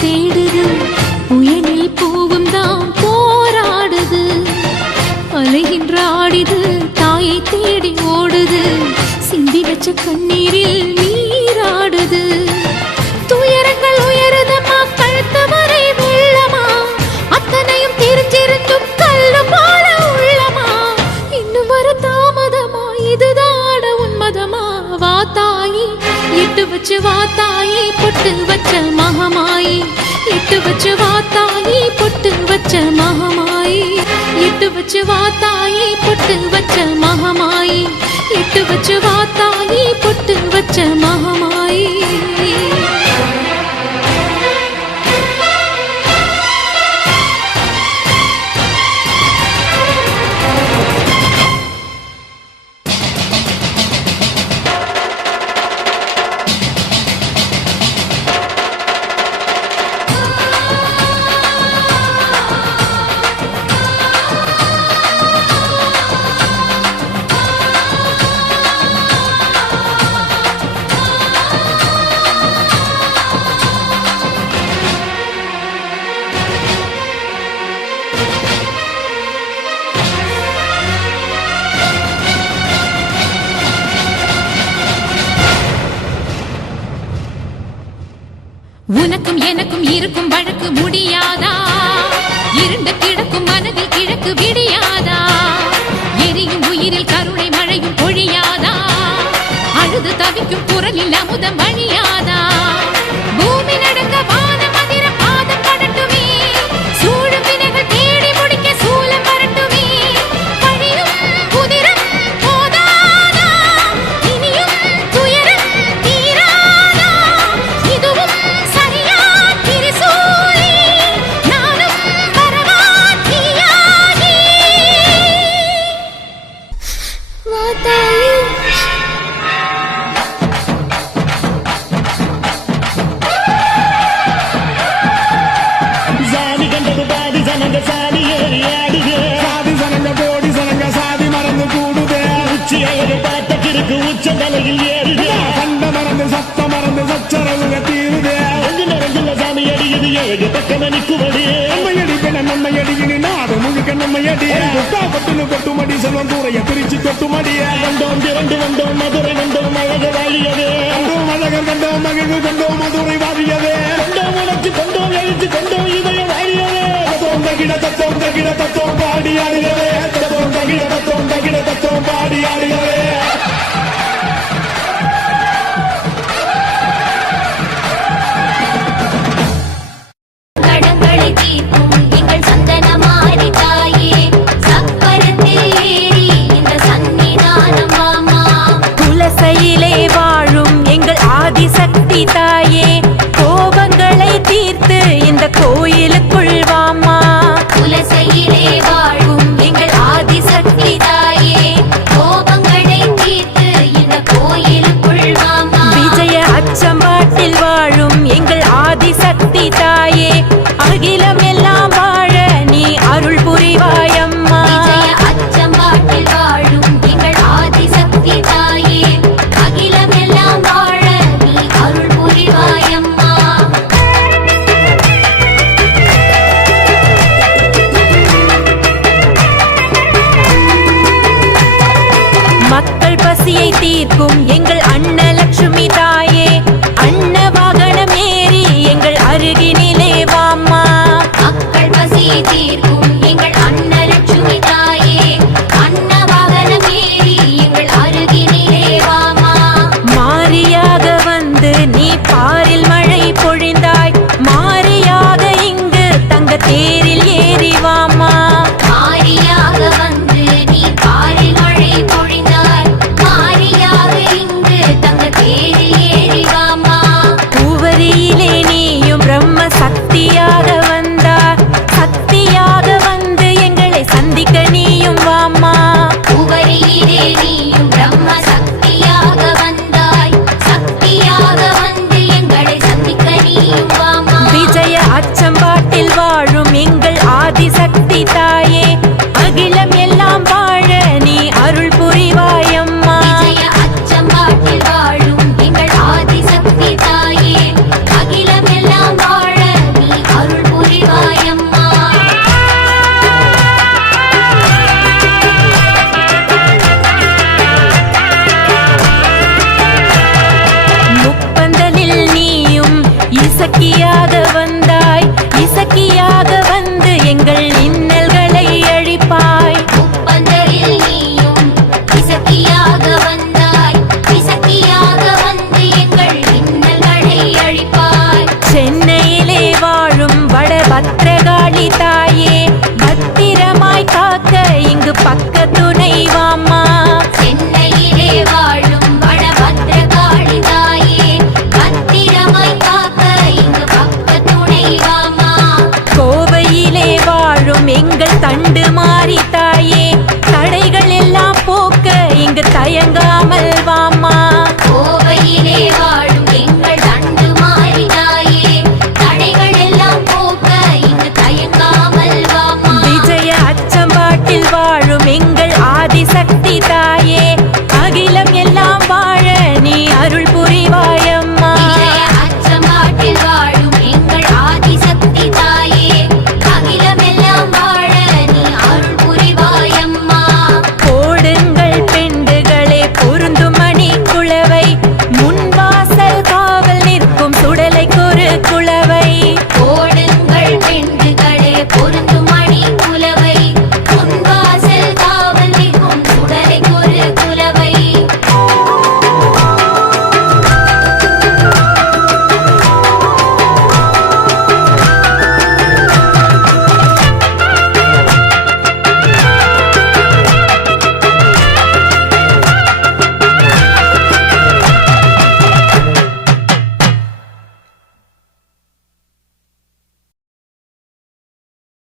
தேடுது, புயலில் பூவும் தான் போராடுது. அலைகின்ற ஆடிது, தாயை தேடி ஓடுது, சிந்தி வச்ச கண்ணீரில் நீராடுது. துயரங்கள் உயருதம்மா, கழுத்து வரை வெள்ளமா, அத்தனையும் தெரிஞ்சிருந்தும் கல்லு போல உள்ளமா. இன்னும் வர தாமதமா, இதுதான உன்மதமா? வா தாயி, எட்டு வச்சு வா தாயி, பொட்டு வச்ச மகமாயி. எட்டு வச்சு வா தாயி, பொட்டு வச்ச மகமாயி. எட்டு வச்சு வா தாயி, பொட்டு வச்ச மகமாயி. எட்டு வச்சு வா தாயி, பொட்டு வச்ச மகமாயி. உனக்கும் எனக்கும் இருக்கும் வழக்கு முடியாதா? இருண்டு கிடக்கும் மனதில் கிழக்கு விடியாதா? எரியும் உயிரில் கருணை மழையும் பொழியாதா? அழுது தவிக்கும் குரலில் அமுதம் வழியாதா? பூமி நடுங்க வானம் அதிர பாதம் படட்டுமே, சூழும் வினைகள் தேடி முடிக்க சூலம் வரட்டுமே. பழியும் குதிரம் போதாதா, இனியும் துயரம் தீராதா? இதுவும் உச்சந்தலையில் ஏறுதே, கண்ட மறந்து சத்த மறந்து சச்சரவுக தீருதே. நெஞ்சில சாமி அடிக்குது, ஏழு பக்கம் நிற்குமடி. நம்மையடி பெண்ண நம்மையடிக்கினு நாடு முழுக்க நம்மையடி. கொட்டுன்னு கொட்டுமடி, செல்வம் கூறைய பிரிச்சு கொட்டுமடிய. வந்தோம் திரண்டு வந்தோம், மதுரை வந்தோம், அழக வாழியதே. கண்டோம் அழகர் கண்டோம், மகிழ்வு கண்டோம், மதுரை வாழியதே. கொண்டோம் உனக்கு கொண்டோம், எழுத்து கொண்டோம், இதய வாழியதே. தத்தோம் தகிட தத்தோம் தகிட தத்தோம் பாடி ஆடுகிறதே. தத்தோம் தகிட தத்தோம் தகிட தத்தோம் பாடி ஆடுகிறதே. தாயே, கோபங்களை தீர்த்து இந்த கோயிலுக்குள் வாமா. குலசையிலே வாழும் எங்கள் ஆதிசக்தி தாயே, கோபங்களை தீர்த்து இந்த கோயிலுக்குள் வாமா. விஜய அச்சம்பாட்டில் வாழும் எங்கள் ஆதிசக்தி தாயே, அகிலம் எல்லாம் வாழ நீ அருள் புரிவாயம்மா. விஜய அச்சம்பாட்டில் வாழும் எங்கள் ஆதிசக்தி தாயே, அகிலம் எல்லாம் வாழ அருள் புரிவாயம்மா. மக்கள் பசியை தீர்க்கும் எங்கள் அன்னலட்சுமி தாயே, அன்ன வாகனம் ஏறி எங்கள் அருகினிலே வாம்மா. காளி தாயே பத்திரமாய் காக்க இங்கு பக்க துணை வாம்மா